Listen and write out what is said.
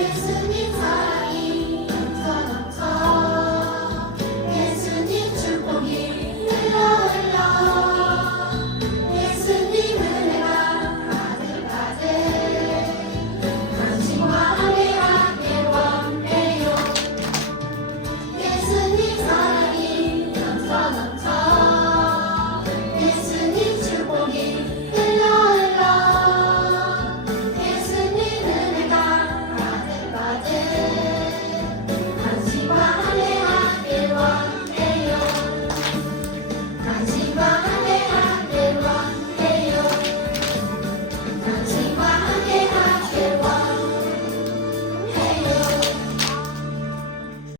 Yes,